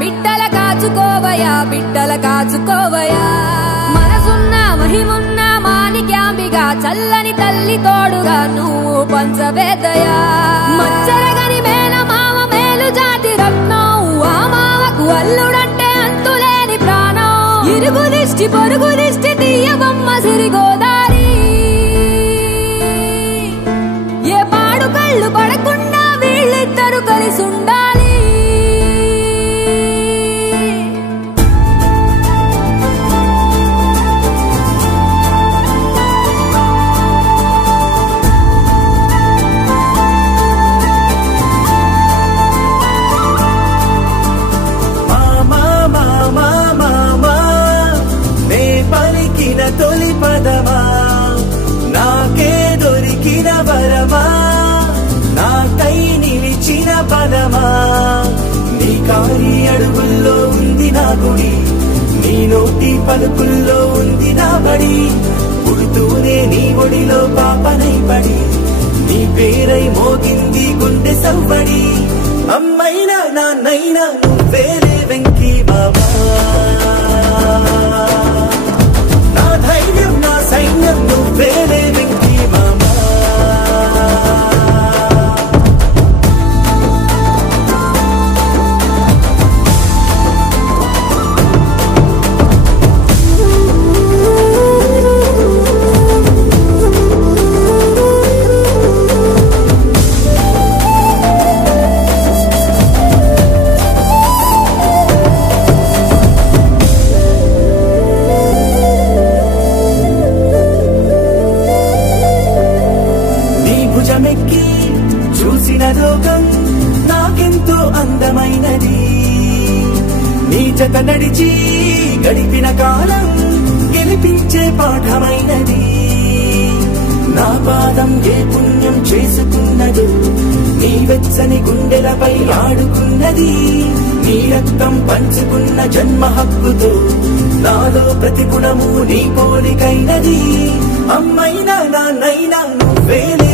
బిడ్డల కాచుకోవయా బిడ్డల కాచుకోవయా మనసున్న మహిమున్న మాణిక్యాంబిగా చల్లని తల్లి తోడుగా నువ్వు పంచవేదయా మచ్చరగని మేన మామ మేలు జాతి రత్నం ఆ మామకు అల్లుడంటే అంతులేని ప్రాణం ఇరుగు దిష్టి పొరుగు దిష్టి తీయబొమ్మ సిరిగోదారి ఏ పాడు కళ్ళు పడకుండా వీళ్ళిద్దరు కలిసి ఉండాలి తొలి పదమా నాకే దొరికిన వరమా నాకై నిలిచిన పదమా నీ కాలి అడుగుల్లో ఉంది నా గుడి నీ నోటి పలుకుల్లో ఉంది నా బడి పుడుతూనే నీ ఒడిలో పాపనై పడి నీ పేరై మోగింది గుండె సవ్వడి అమ్మైనా నాన్నైనా నువ్వేలే వెంకీ బాబా ధైర్యం నా సైన్యం నువ్వేలే వెంకీ మామా చూసిన లోకం నాకెంతో అందమైనది నీ జత నడిచి గడిపిన కాలం గెలిపించే పాఠమైనది నా పాదం ఏ పుణ్యం చేసుకున్నదు నీ వెచ్చని గుండెలపై ఆడుకున్నది నీ రక్తం పంచుకున్న జన్మ హక్కుతో నాలో ప్రతి గుణము నీ పోలికైనది అమ్మైనా నాన్నైనా నువ్వేలే